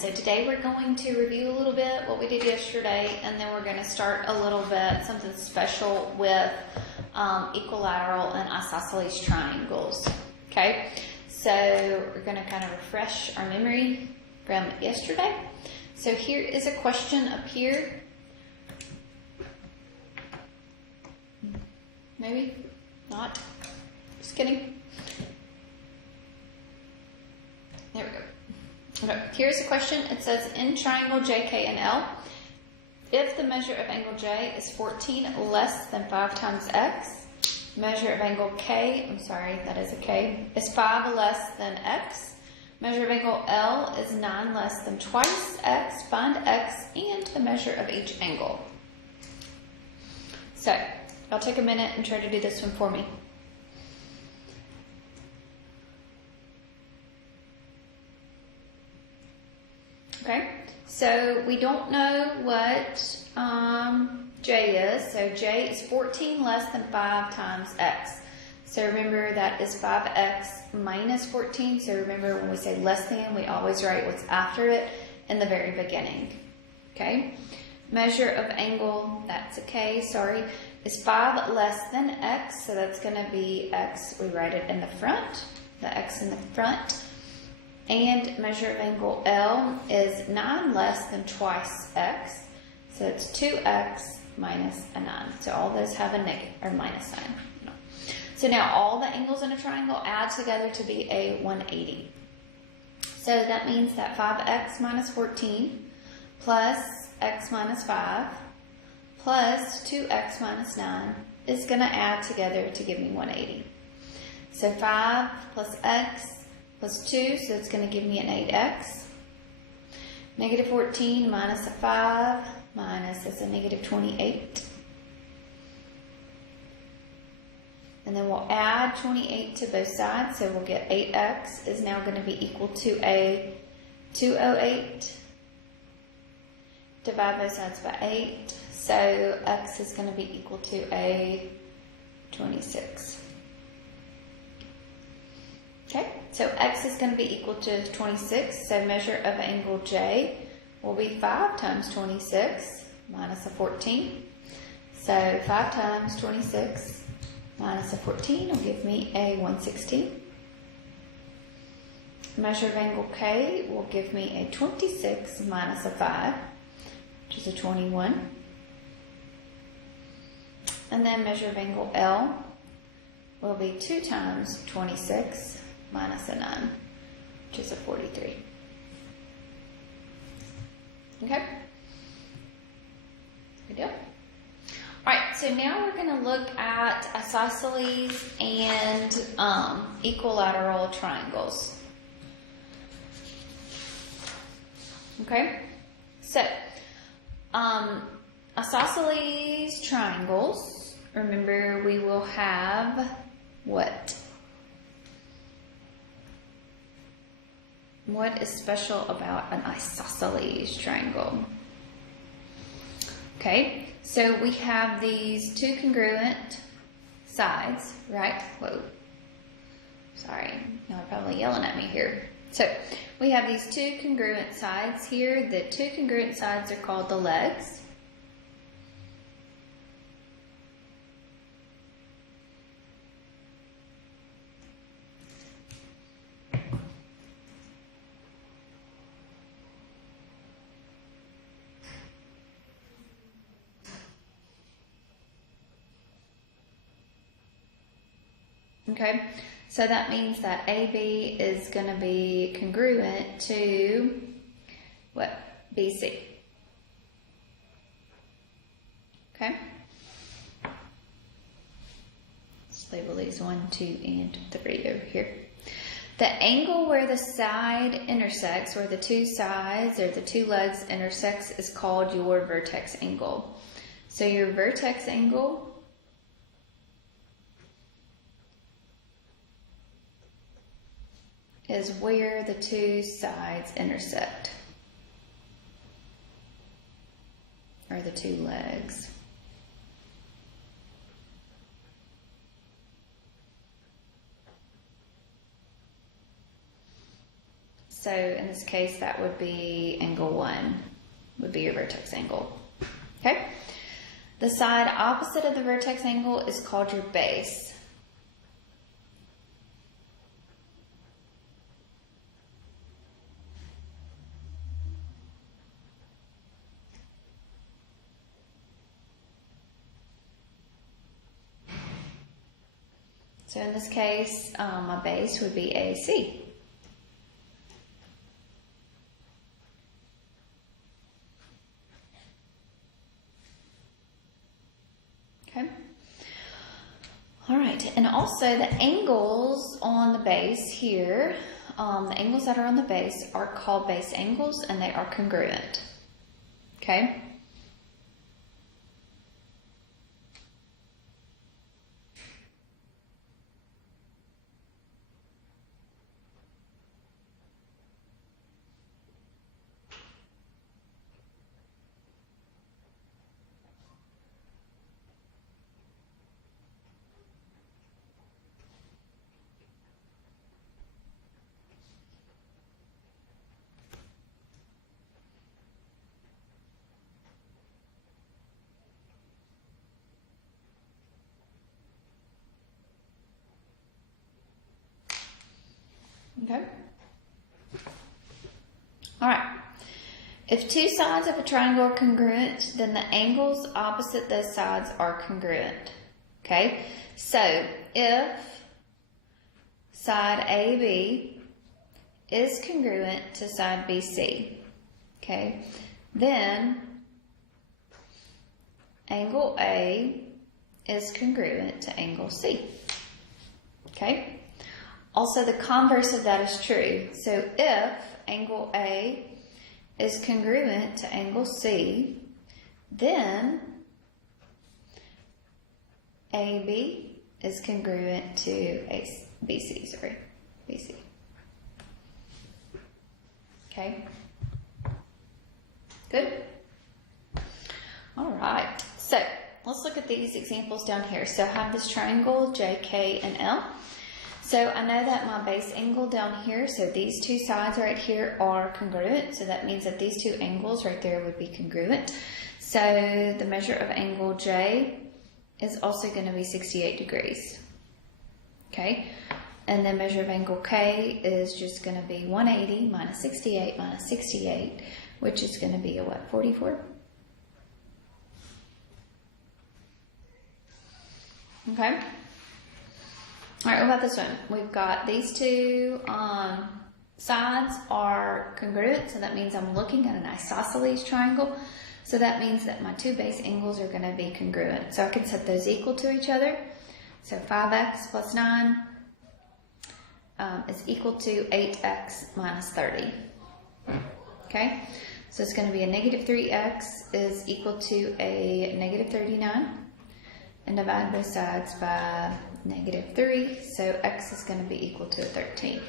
So today we're going to review a little bit what we did yesterday, and then we're going to start a little bit something special with equilateral and isosceles triangles. Okay, so we're going to kind of refresh our memory from yesterday. So here is a question up here. Maybe not. Just kidding. There we go. Okay, here's a question. It says, in triangle JK and L, if the measure of angle J is 14 less than 5 times x, measure of angle K, I'm sorry, that is a K, is 5 less than x, measure of angle L is 9 less than twice x, find x and the measure of each angle. So, I'll take a minute and try to do this one for me. Okay, so we don't know what J is, so J is 14 less than 5 times x. So remember that is 5x minus 14, so remember when we say less than, we always write what's after it in the very beginning. Okay, measure of angle, that's a K, sorry, is 5 less than x, so that's going to be x, we write it in the front, the x in the front. And measure of angle L is 9 less than twice x, so it's 2x minus a 9. So all those have a negative or minus sign. No. So now all the angles in a triangle add together to be a 180. So that means that 5x minus 14 plus x minus 5 plus 2x minus 9 is going to add together to give me 180. So 5 plus x plus 2, so it's going to give me an 8x. Negative 14 minus a 5 minus is a negative 28. And then we'll add 28 to both sides, so we'll get 8x is now going to be equal to a 208. Divide both sides by 8, so x is going to be equal to a 26. Okay, so x is going to be equal to 26, so measure of angle J will be 5 times 26 minus a 14. So 5 times 26 minus a 14 will give me a 116. Measure of angle K will give me a 26 minus a 5, which is a 21. And then measure of angle L will be 2 times 26 minus a 9, which is a 43. Okay? Good deal? Alright, so now we're going to look at isosceles and equilateral triangles. Okay? So, isosceles triangles, remember we will have what? What is special about an isosceles triangle? Okay, so we have these two congruent sides, right? Whoa, sorry, y'all are probably yelling at me here. So we have these two congruent sides here. The two congruent sides are called the legs. Okay, so that means that AB is going to be congruent to what? BC. Okay, let's label these 1, 2, and 3 over here. The angle where the side intersects, where the two sides or the two legs intersects, is called your vertex angle. So your vertex angle is where the two sides intersect, or the two legs. So in this case, that would be angle 1, would be your vertex angle. Okay? The side opposite of the vertex angle is called your base. So in this case, my base would be AC. Okay. All right, and also the angles on the base here, the angles that are on the base are called base angles, and they are congruent. Okay. Okay. All right. If two sides of a triangle are congruent, then the angles opposite those sides are congruent. Okay. So if side AB is congruent to side BC, okay, then angle A is congruent to angle C. Okay. Also, the converse of that is true. So if angle A is congruent to angle C, then AB is congruent to BC. Okay? Good? All right. So let's look at these examples down here. So I have this triangle, J, K, and L. So I know that my base angle down here, so these two sides right here are congruent. So that means that these two angles right there would be congruent. So the measure of angle J is also going to be 68 degrees. Okay. And the measure of angle K is just going to be 180 minus 68, which is going to be a what, 44? Okay. All right, what about this one? We've got these two sides are congruent, so that means I'm looking at an isosceles triangle. So that means that my two base angles are going to be congruent. So I can set those equal to each other. So 5x plus 9 is equal to 8x minus 30. Okay, so it's going to be a negative 3x is equal to a negative 39. And divide both sides by negative 3, so x is going to be equal to 13.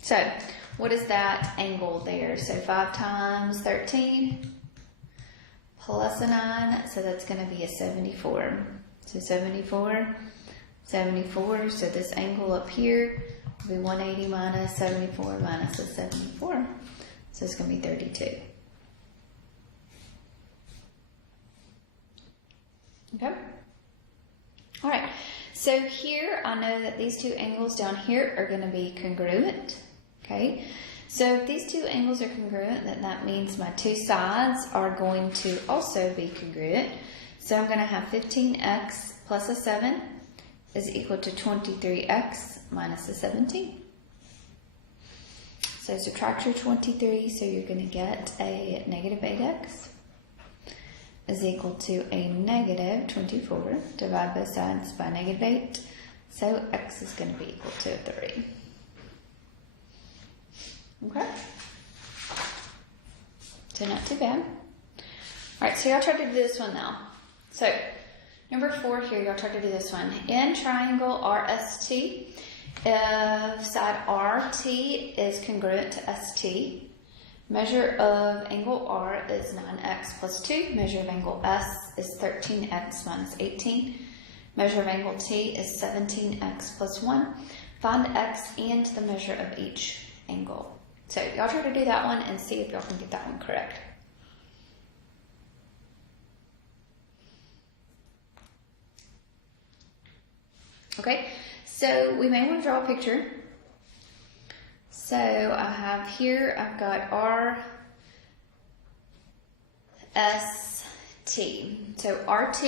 So, what is that angle there? So 5 times 13 plus a 9, so that's going to be a 74. So 74, so this angle up here will be 180 minus 74 minus a 74. So it's going to be 32. Okay. All right. So here I know that these two angles down here are going to be congruent. Okay. So if these two angles are congruent, then that means my two sides are going to also be congruent. So I'm going to have 15x plus a 7 is equal to 23x minus a 17. So subtract your 23, so you're going to get a negative 8x. Is equal to a negative 24. Divide both sides by negative 8. So x is going to be equal to 3. Okay. So not too bad. Alright, so y'all try to do this one now. So number 4 here, y'all try to do this one. In triangle RST, if side RT is congruent to ST, measure of angle R is 9x plus 2. Measure of angle S is 13x minus 18. Measure of angle T is 17x plus 1. Find x and the measure of each angle. So y'all try to do that one and see if y'all can get that one correct. Okay, so we may want to draw a picture. So I have here, I've got RST. So RT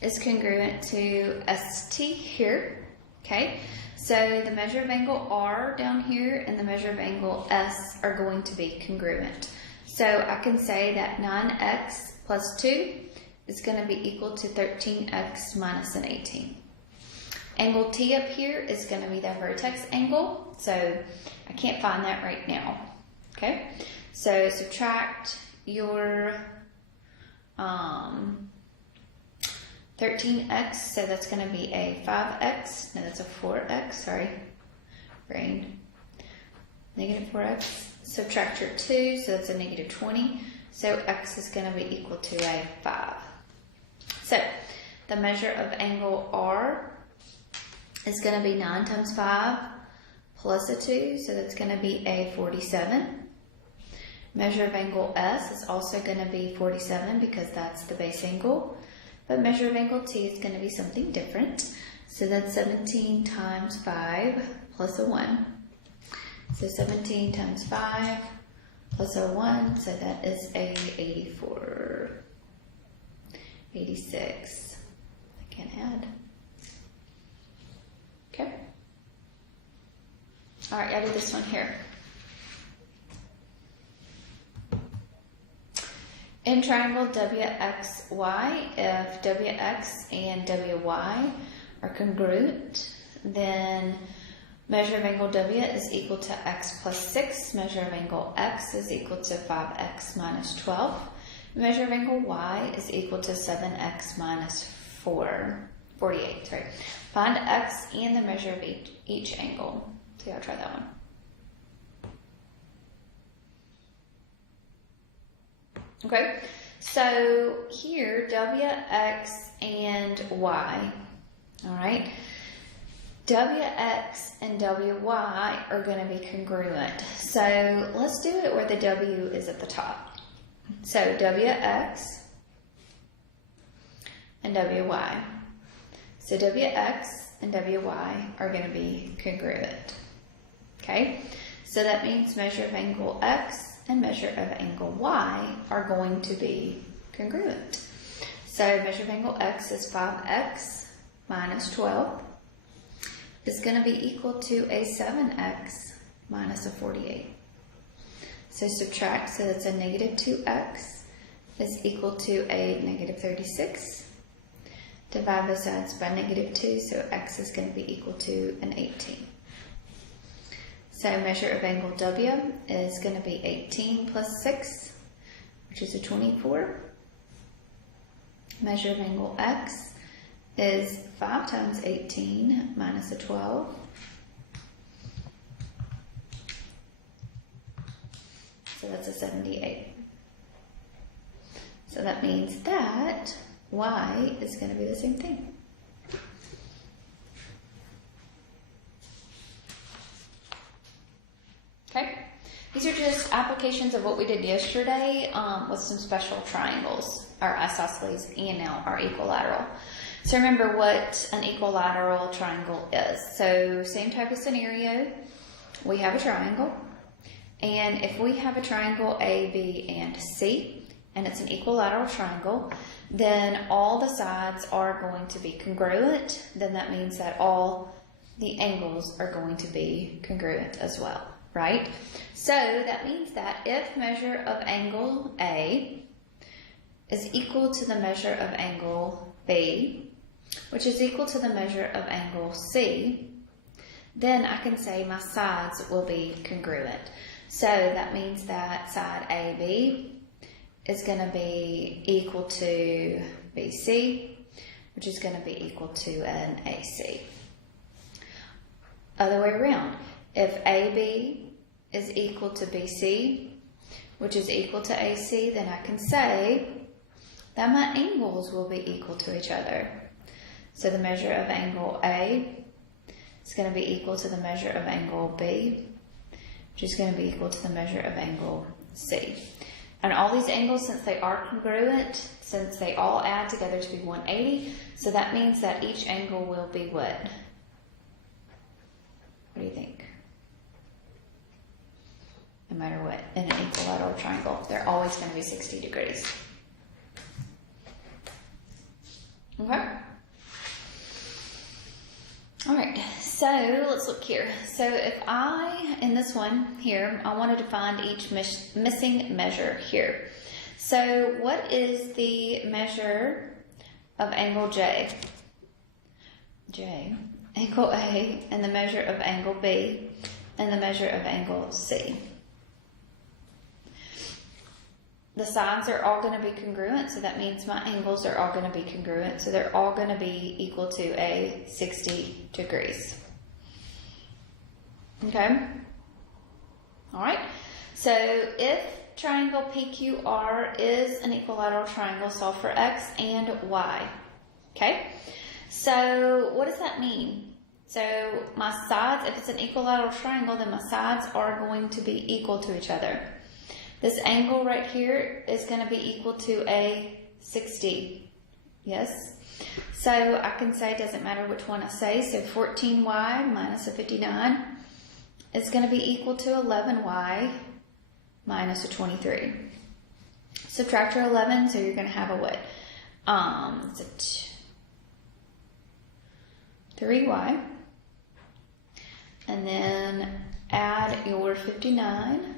is congruent to ST here. Okay, so the measure of angle R down here and the measure of angle S are going to be congruent. So I can say that 9x plus 2 is going to be equal to 13x minus an 18. Angle T up here is going to be the vertex angle, so I can't find that right now. Okay, so subtract your 13x, so that's going to be a 5x, no, that's a 4x, sorry, brain, negative 4x, subtract your 2, so that's a negative 20, so x is going to be equal to a 5. So, the measure of angle R is going to be 9 times 5 plus a 2, so that's going to be a 47. Measure of angle S is also going to be 47 because that's the base angle. But measure of angle T is going to be something different. So that's 17 times 5 plus a 1. So 17 times 5 plus a 1, so that is a 84. 86. I can't add. Okay. All right, I'll do this one here. In triangle WXY, if WX and WY are congruent, then measure of angle W is equal to x plus 6. Measure of angle X is equal to 5x minus 12. Measure of angle Y is equal to 7x minus 48. Sorry. Find x and the measure of each angle. So I'll try that one. Okay, so here, W, X, and Y, all right? WX and WY are going to be congruent. So let's do it where the W is at the top. So WX and WY. So WX and WY are going to be congruent. Okay, so that means measure of angle X and measure of angle Y are going to be congruent. So measure of angle X is 5x minus 12 is going to be equal to a 7x minus a 48. So subtract, so that's a negative 2x is equal to a negative 36. Divide both sides by negative 2, so x is going to be equal to an 18. So measure of angle W is going to be 18 plus 6, which is a 24. Measure of angle X is 5 times 18 minus a 12. So that's a 78. So that means that Y is going to be the same thing. Okay, these are just applications of what we did yesterday with some special triangles, our isosceles and now our equilateral. So remember what an equilateral triangle is. So same type of scenario, we have a triangle, and if we have a triangle A, B, and C, and it's an equilateral triangle, then all the sides are going to be congruent. Then that means that all the angles are going to be congruent as well. Right? So that means that if measure of angle A is equal to the measure of angle B, which is equal to the measure of angle C, then I can say my sides will be congruent. So that means that side AB is going to be equal to BC, which is going to be equal to an AC. Other way around. If AB is equal to BC, which is equal to AC, then I can say that my angles will be equal to each other. So the measure of angle A is going to be equal to the measure of angle B, which is going to be equal to the measure of angle C. And all these angles, since they are congruent, since they all add together to be 180, so that means that each angle will be what? What do you think? No matter what, in an equilateral triangle, they're always going to be 60 degrees. Okay? All right, so let's look here. So if in this one here, I wanted to find each missing measure here. So what is the measure of angle J? Angle A, and the measure of angle B, and the measure of angle C. The sides are all going to be congruent, so that means my angles are all going to be congruent. So they're all going to be equal to a 60 degrees. Okay? All right. So if triangle PQR is an equilateral triangle, solve for X and Y. Okay? So what does that mean? So my sides, if it's an equilateral triangle, then my sides are going to be equal to each other. This angle right here is going to be equal to a 60. Yes? So I can say, it doesn't matter which one I say, so 14y minus a 59 is going to be equal to 11y minus a 23. Subtract your 11, so you're going to have a what? It's a 3y. And then add your 59.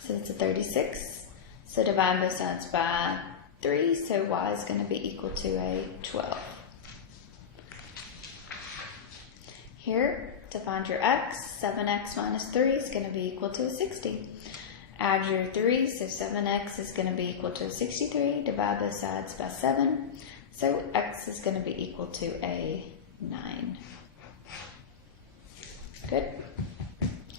So it's a 36. So divide both sides by 3. So y is going to be equal to a 12. Here, to find your x, 7x minus 3 is going to be equal to a 60. Add your 3, so 7x is going to be equal to a 63. Divide both sides by 7. So x is going to be equal to a 9. Good?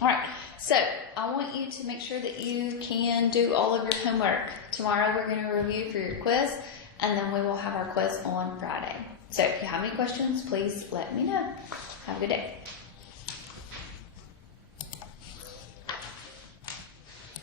All right. So I want you to make sure that you can do all of your homework. Tomorrow we're going to review for your quiz, and then we will have our quiz on Friday. So if you have any questions, please let me know. Have a good day.